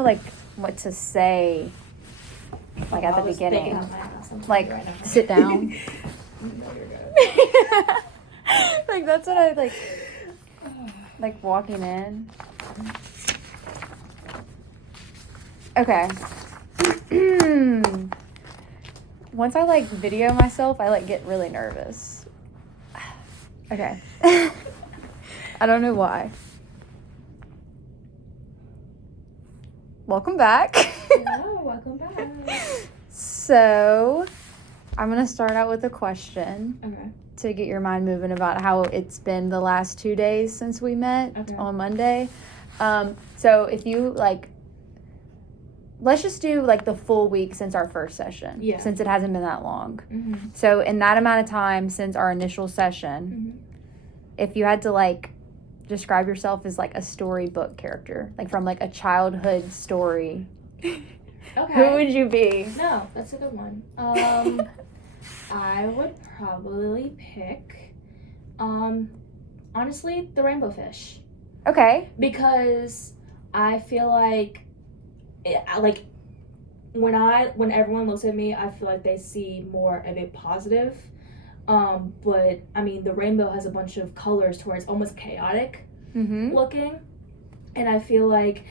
know like what to say like at the beginning. Like right sit down. Like that's what I like walking in. Okay. Once I like video myself, I like get really nervous. Okay. I don't know why. Welcome back. Hello, welcome back. So, I'm going to start out with a question. Okay. To get your mind moving about how it's been the last 2 days since we met on Monday. So, if you like, let's just do like the full week since our first session. Yeah. Since it hasn't been that long. Mm-hmm. So, in that amount of time since our initial session, if you had to like describe yourself as like a storybook character, like from like a childhood story, Okay. who would you be? No, that's a good one. I would probably pick, honestly, the rainbow fish. Okay. Because I feel like, when everyone looks at me, I feel like they see more of a positive. But I mean, the rainbow has a bunch of colors to where it's almost chaotic looking, and I feel like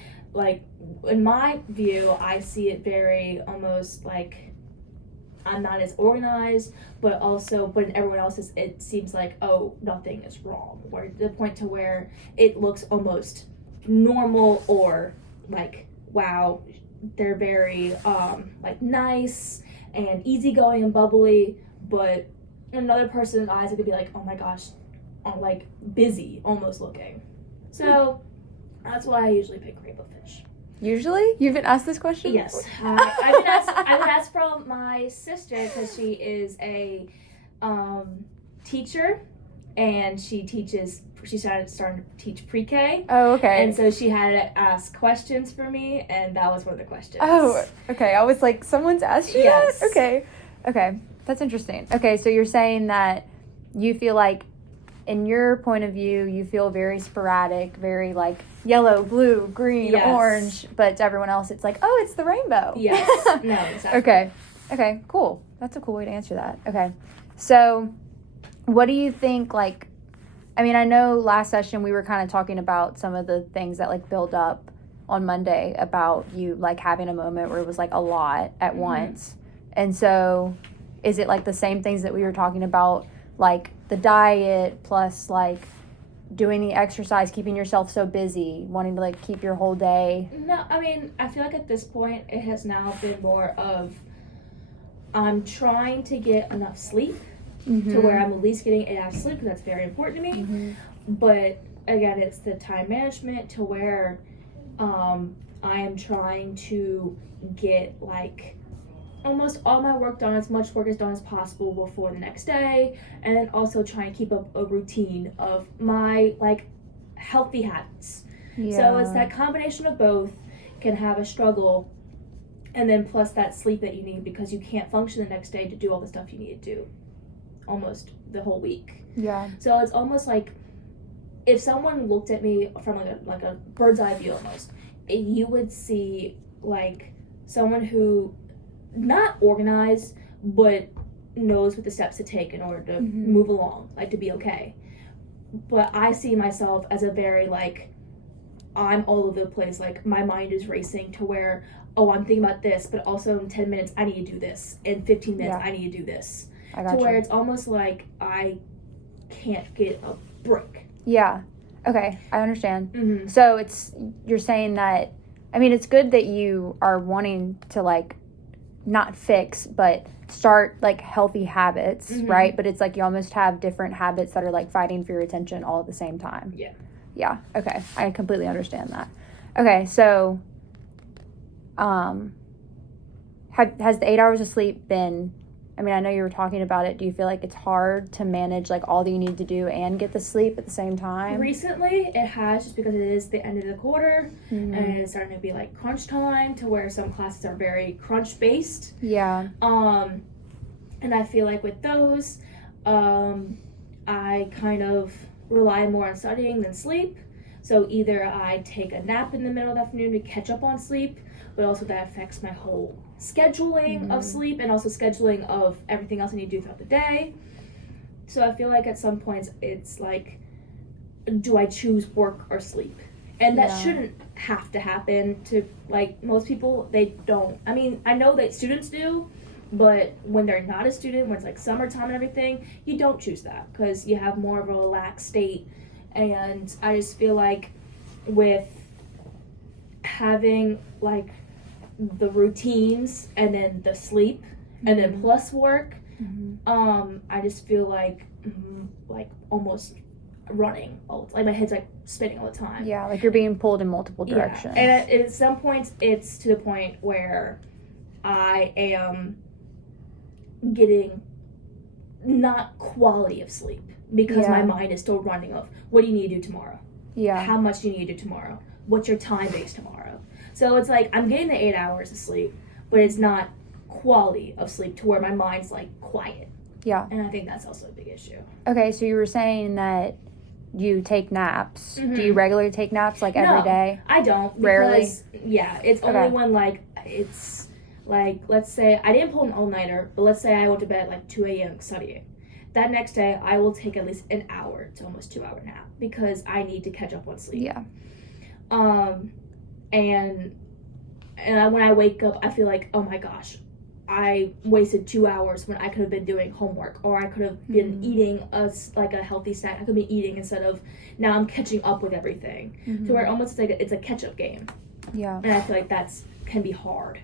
in my view, I see it very almost like I'm not as organized, but in everyone else's, it seems like, oh, nothing is wrong, or to the point to where it looks almost normal, or like, wow, they're very like nice and easygoing and bubbly, but in another person's eyes, it could be like, oh my gosh, like busy almost looking. So that's why I usually pick rainbow fish. Usually? You've been asked this question? Yes. I've been asked from my sister, because she is a teacher, and she's starting to teach pre-K. Oh, okay. And so she had to ask questions for me, and that was one of the questions. Oh, okay. I was like, someone's asked you Yes. that? Okay. That's interesting. Okay, so you're saying that you feel like, in your point of view, you feel very sporadic, very like yellow, blue, green, orange, but to everyone else, it's like, oh, it's the rainbow. Yes. No, exactly. Okay, cool. That's a cool way to answer that. Okay, so what do you think, like, I mean, I know last session we were kind of talking about some of the things that like build up on Monday about you like having a moment where it was like a lot at once. And so is it like the same things that we were talking about, like the diet plus like doing the exercise, keeping yourself so busy, wanting to like keep your whole day? No, I mean, I feel like at this point it has now been more of I'm trying to get enough sleep to where I'm at least getting 8 hours sleep, because that's very important to me. But again, it's the time management to where I am trying to get like almost all my work done, as much work as done as possible before the next day, and then also try and keep up a routine of my like healthy habits. So it's that combination of both can have a struggle, and then plus that sleep that you need, because you can't function the next day to do all the stuff you need to do almost the whole week. So it's almost like if someone looked at me from like a bird's eye view almost, you would see like someone who not organized, but knows what the steps to take in order to move along, like to be okay. But I see myself as a very like, I'm all over the place, like my mind is racing to where, oh, I'm thinking about this, but also in 10 minutes I need to do this, in 15 minutes I need to do this, to where it's almost like I can't get a break. Okay, I understand. So you're saying that, I mean, it's good that you are wanting to like not fix, but start like healthy habits, right? But it's like you almost have different habits that are like fighting for your attention all at the same time. Yeah. Okay. I completely understand that. Okay. So, has the 8 hours of sleep been, I mean, I know you were talking about it. Do you feel like it's hard to manage like all that you need to do and get the sleep at the same time? Recently, it has, just because it is the end of the quarter and it's starting to be like crunch time, to where some classes are very crunch based. And I feel like with those, I kind of rely more on studying than sleep. So either I take a nap in the middle of the afternoon to catch up on sleep, but also that affects my whole scheduling of sleep and also scheduling of everything else I need to do throughout the day. So I feel like at some points it's like, do I choose work or sleep? And that shouldn't have to happen to, like, most people. They don't. I mean, I know that students do, but when they're not a student, when it's like summertime and everything, you don't choose that because you have more of a relaxed state. And I just feel like with having like the routines and then the sleep and then plus work, I just feel like almost running like my head's like spinning all the time. Yeah, like you're being pulled in multiple directions. And at some points it's to the point where I am getting not quality of sleep because my mind is still running of what do you need to do tomorrow, how much do you need to do tomorrow, what's your time base tomorrow. So it's like I'm getting the 8 hours of sleep, but it's not quality of sleep to where my mind's like quiet. And I think that's also a big issue. Okay, so you were saying that you take naps. Do you regularly take naps like every day? I don't. Rarely? It's only when like it's like, let's say I didn't pull an all-nighter, but let's say I went to bed at like 2 a.m. studying. That next day I will take at least an hour to almost 2 hour nap because I need to catch up on sleep. And when I wake up I feel like, oh my gosh, I wasted 2 hours when I could have been doing homework, or I could have been eating a healthy snack. I could be eating instead of now I'm catching up with everything. So where almost like it's a catch-up game. And I feel like that's can be hard.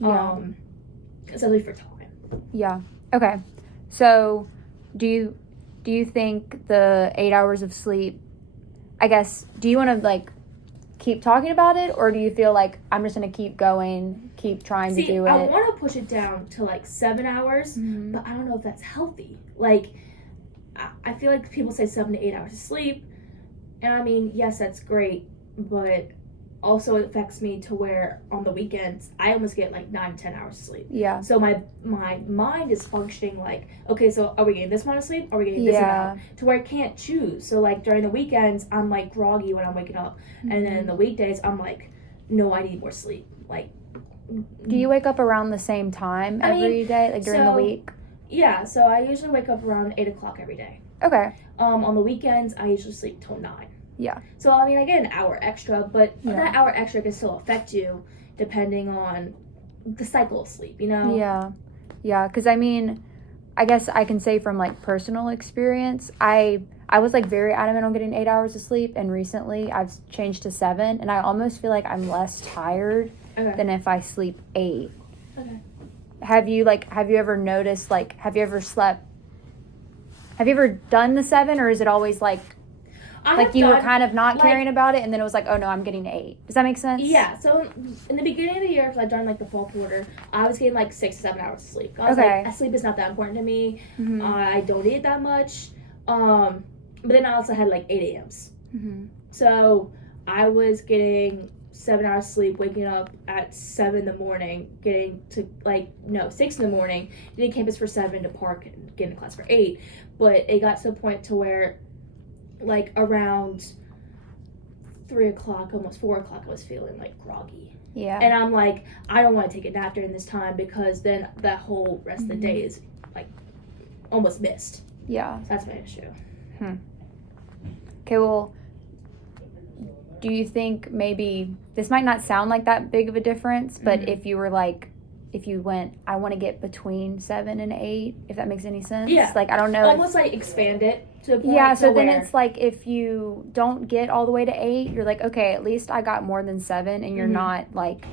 Especially for time. Okay. So do you think the 8 hours of sleep, I guess, do you want to like keep talking about it, or do you feel like I'm just going to keep going, keep trying to do it? I want to push it down to like 7 hours, but I don't know if that's healthy. Like, I feel like people say 7 to 8 hours of sleep, and I mean, yes, that's great, but also it affects me to where on the weekends I almost get like 9 to 10 hours of sleep. So my mind is functioning like, okay, so are we getting this amount of sleep? Are we getting this amount? To where I can't choose. So like during the weekends I'm like groggy when I'm waking up, and then the weekdays I'm like, no, I need more sleep. Like, do you wake up around the same time every day, like during the week? Yeah, so I usually wake up around 8 o'clock every day. Okay. On the weekends I usually sleep till 9. So I mean I get an hour extra, but that hour extra can still affect you depending on the cycle of sleep, you know? Because I mean, I guess I can say from like personal experience, I was like very adamant on getting 8 hours of sleep, and recently I've changed to 7, and I almost feel like I'm less tired than if I sleep 8. Have you ever noticed, like, have you ever done the 7, or is it always like you were kind of not caring about it, and then it was like, oh no, I'm getting 8. Does that make sense? Yeah, so in the beginning of the year, during like the fall quarter, I was getting like 6 to 7 hours of sleep. I was like, sleep is not that important to me. I don't need it that much. But then I also had like 8 a.m.s. So I was getting 7 hours sleep, waking up at 7 in the morning, getting to 6 in the morning, getting campus for 7 to park and get into class for 8. But it got to the point to where like around 3 o'clock, almost 4 o'clock, I was feeling like groggy. And I'm like, I don't want to take a nap during this time because then that whole rest of the day is like almost missed. So that's my issue. Okay, well, do you think maybe this might not sound like that big of a difference, but if you were like, if you went, I want to get between 7 and 8, if that makes any sense? Like, I don't know. Almost like expand it to a point so then it's like if you don't get all the way to 8, you're like, okay, at least I got more than 7, and you're not like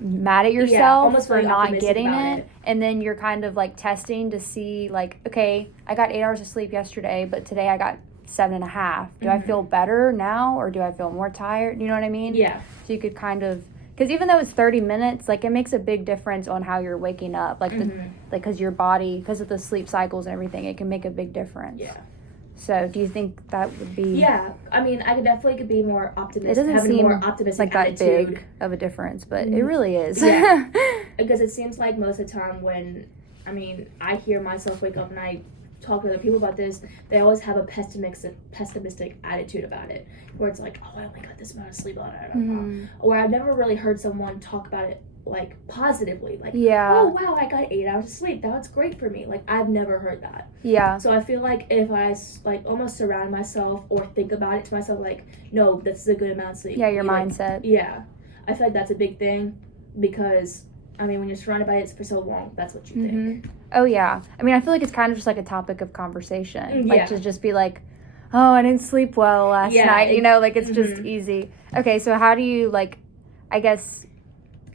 mad at yourself for not getting it. And then you're kind of like testing to see like, okay, I got 8 hours of sleep yesterday, but today I got 7.5. Do I feel better now, or do I feel more tired? You know what I mean? So you could kind of, because even though it's 30 minutes, like it makes a big difference on how you're waking up, like because your body, because of the sleep cycles and everything, it can make a big difference. So do you think that would be? I mean, I could be more optimistic. It doesn't seem more optimistic like that attitude. big of a difference, but it really is. Because it seems like most of the time when, I mean, I hear myself wake up and I talk to other people about this, they always have a pessimistic attitude about it, where it's like, oh, I only got this amount of sleep on it. Where I've never really heard someone talk about it like positively, like, oh wow, I got 8 hours of sleep, that's great for me. Like, I've never heard that. So I feel like if I like almost surround myself or think about it to myself, like, no, this is a good amount of sleep. Your mindset. I feel like that's a big thing, because I mean, when you're surrounded by it for so long, that's what you think. Oh yeah, I mean, I feel like it's kind of just like a topic of conversation, like to just be like, oh, I didn't sleep well last night, you know, like it's just easy. Okay, so how do you, like, I guess,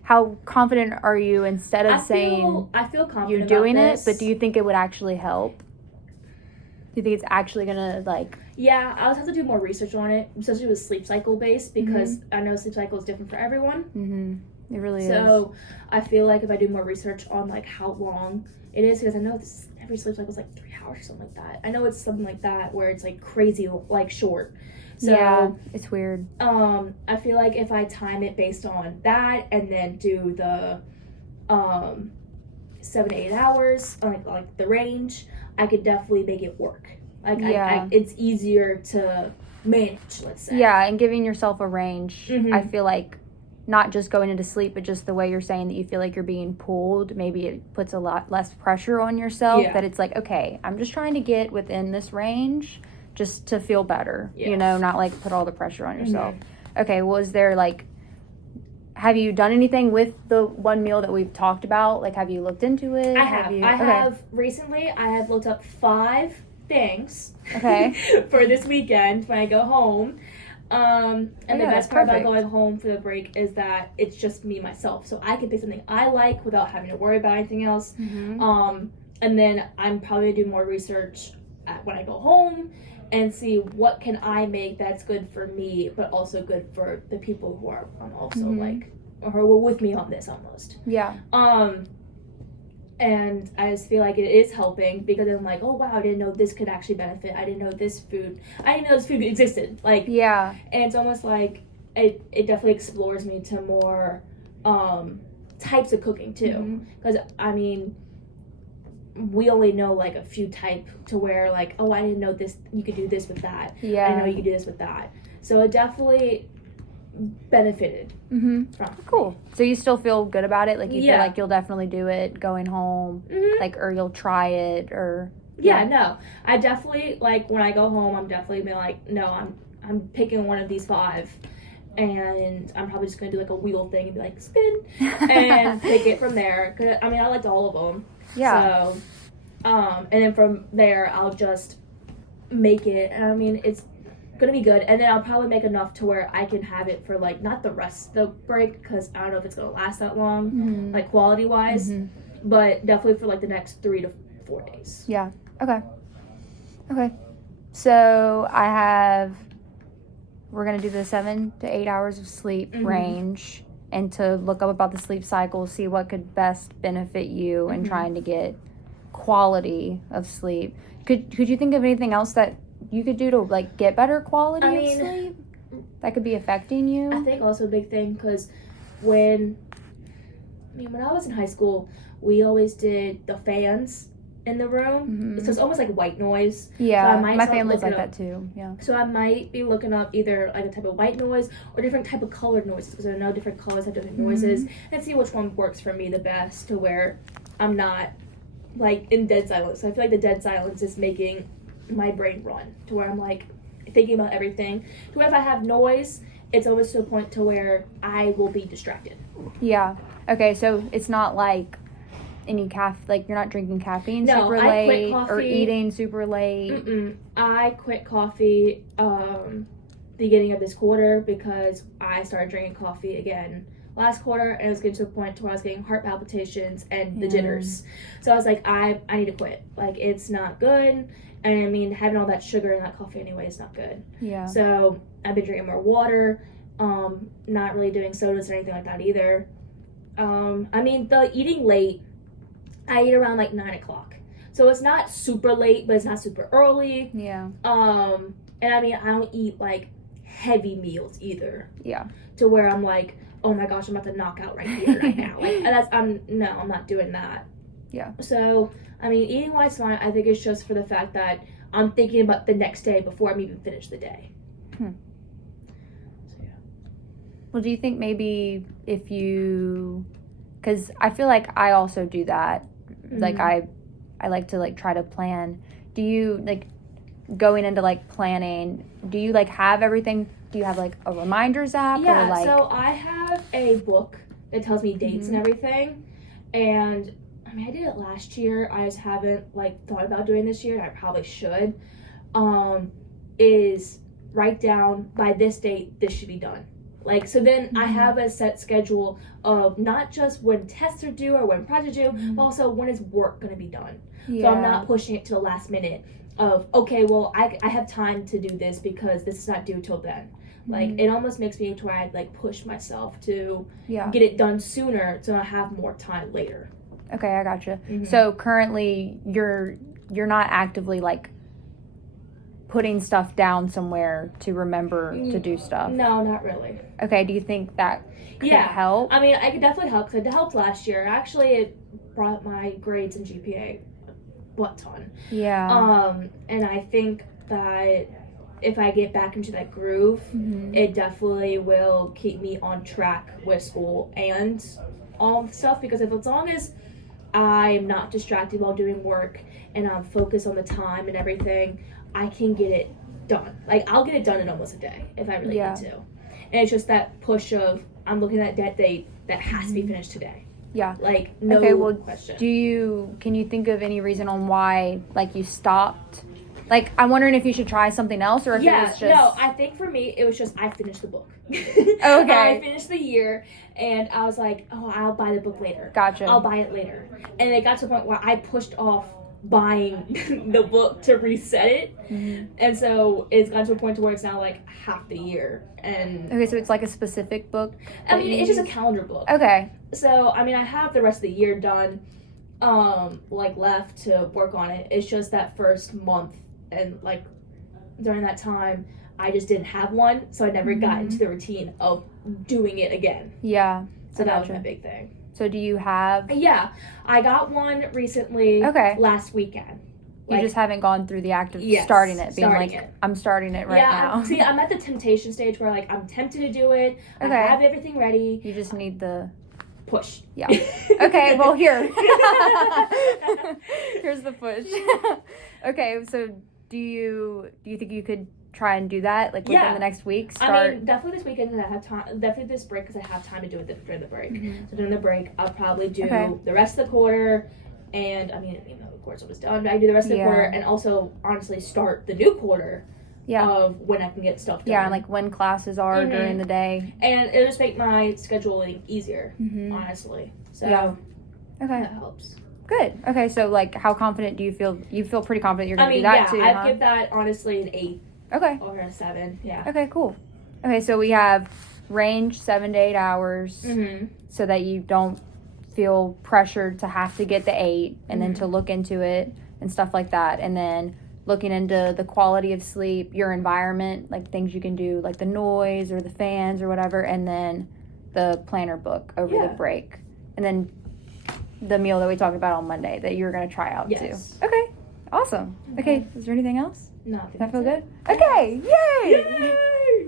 how confident are you, instead of saying I feel confident you're doing about it, this. but do you think it would actually help? Do you think it's actually gonna, like... Yeah, I'll have to do more research on it, especially with sleep cycle based, because I know sleep cycle is different for everyone. It really is. So I feel like if I do more research on like how long it is, because I know every sleep cycle is like 3 hours or something like that. I know it's something like that where it's like crazy, like short. So, yeah, it's weird. I feel like if I time it based on that and then do the 7 to 8 hours, like the range, I could definitely make it work. Like, it's easier to manage, let's say. Yeah, and giving yourself a range, I feel like, not just going into sleep, but just the way you're saying that you feel like you're being pulled, maybe it puts a lot less pressure on yourself, that it's like, okay, I'm just trying to get within this range just to feel better, you know, not like put all the pressure on yourself. Okay, well, is there like, have you done anything with the one meal that we've talked about? Like, have you looked into it? I have recently, I have looked up 5 things for this weekend when I go home. And the best part about going home for the break is that it's just me, myself. So I can pick something I like without having to worry about anything else. And then I'm probably going to do more research when I go home and see what can I make that's good for me, but also good for the people who are also like, or who are with me on this almost. And I just feel like it is helping, because I'm like, oh wow, I didn't know this could actually benefit. I didn't know this food existed. Like, and it's almost like it definitely explores me to more types of cooking too. Because I mean, we only know like a few type to where like, oh, I didn't know this, you could do this with that. I didn't know you could do this with that. So it definitely benefited from cool. So you still feel good about it? Like, you feel like you'll definitely do it going home, like, or you'll try it, or no, I definitely, like, when I go home, I'm definitely being like, no, I'm picking one of these 5, and I'm probably just gonna do like a wheel thing and be like, spin, and pick it from there. Cause I mean, I liked all of them. So and then from there I'll just make it, and I mean, it's gonna be good, and then I'll probably make enough to where I can have it for like, not the rest of the break, because I don't know if it's gonna last that long, like quality wise, but definitely for like the next 3 to 4 days. Okay, so we're gonna do the 7 to 8 hours of sleep range, and to look up about the sleep cycle, see what could best benefit you in trying to get quality of sleep. Could you think of anything else that you could do to like get better quality of sleep that could be affecting you? I think also a big thing, because when I was in high school, we always did the fans in the room. So it's almost like white noise. So my family's like that too. So I might be looking up either like a type of white noise or different type of colored noises, because I know different colors have different noises, and see which one works for me the best, to where I'm not like in dead silence. So I feel like the dead silence is making my brain run, to where I'm like thinking about everything, to where if I have noise, it's almost to a point to where I will be distracted. Okay, so it's not like any like you're not drinking caffeine super late, quit coffee, or eating super late. I quit coffee beginning of this quarter, because I started drinking coffee again last quarter, and it was getting to a point to where I was getting heart palpitations and the jitters. So I was like, I need to quit. Like, it's not good. And I mean, having all that sugar in that coffee anyway is not good. So I've been drinking more water, not really doing sodas or anything like that either. I mean, the eating late, I eat around like 9 o'clock. So it's not super late, but it's not super early. And I mean, I don't eat like heavy meals either. To where I'm like, oh my gosh, I'm about to knock out right here, right now. Like, I'm not doing that. Yeah. So, I mean, eating white's fine. I think it's just for the fact that I'm thinking about the next day before I'm even finished the day. So, yeah. Well, do you think maybe if you, because I feel like I also do that. Like I like to like try to plan. Do you like going into like planning? Do you like have everything? Do you have like a reminders app? Yeah, or, like, so I have a book that tells me dates and everything. And I mean, I did it last year. I just haven't like thought about doing this year, and I probably should. Is write down by this date this should be done. Like, so then I have a set schedule of not just when tests are due or when projects are due, but also when is work going to be done. Yeah. So I'm not pushing it to the last minute of, okay, well, I have time to do this because this is not due till then. Like, it almost makes me to where I like push myself to get it done sooner so I have more time later. Okay, I gotcha. So currently you're not actively like putting stuff down somewhere to remember to do stuff. No, not really. Okay, do you think that could help? I mean, I could definitely help because it helped last year. Actually, it brought my grades and GPA a butt ton. Yeah. And I think that if I get back into that groove, it definitely will keep me on track with school and all the stuff, because as long as I'm not distracted while doing work and I'm focused on the time and everything, I can get it done. Like, I'll get it done in almost a day if I really need to. And it's just that push of, I'm looking at that date that has to be finished today. Yeah. Like, no question. Can you think of any reason on why, like, you stopped? Like, I'm wondering if you should try something else, or if it was just... No, I think for me, it was just, I finished the book. Okay. I finished the year, and I was like, oh, I'll buy the book later. Gotcha. I'll buy it later. And it got to the point where I pushed off buying the book to reset it. And so it's gotten to a point to where it's now like half the year. And okay, so it's like a specific book? I mean, it's just a calendar book. Okay. So, I mean, I have the rest of the year done, like left to work on it. It's just that first month, and like during that time, I just didn't have one, so I never got into the routine of doing it again. Yeah. So that was my big thing. So do you have... Yeah, I got one recently last weekend. You just haven't gone through the act of starting it, being like, I'm starting it right now. See, I'm at the temptation stage where like I'm tempted to do it. I have everything ready. You just need the... push. Yeah. Okay, well, here. Here's the push. Okay, so do you think you could try and do that, like, within the next week? I mean, definitely this weekend, because I have time. Definitely this break, because I have time to do it during the break. So during the break, I'll probably do the rest of the quarter, and I mean, even though the quarter's almost done, I do the rest of the quarter, and also honestly start the new quarter of when I can get stuff done. Yeah, and like when classes are during the day, and it'll just make my scheduling easier, honestly. So that helps. Good. Okay, so like, how confident do you feel? You feel pretty confident you're gonna do that too? I'd give that honestly an 8. Okay. Or a 7, yeah. Okay, cool. Okay, so we have range 7 to 8 hours, so that you don't feel pressured to have to get the 8, and then to look into it and stuff like that, and then looking into the quality of sleep, your environment, like things you can do, like the noise or the fans or whatever, and then the planner book over the break, and then the meal that we talked about on Monday that you were going to try out too. Okay, awesome. Okay, is there anything else? No. Does that feel good? Okay, yay!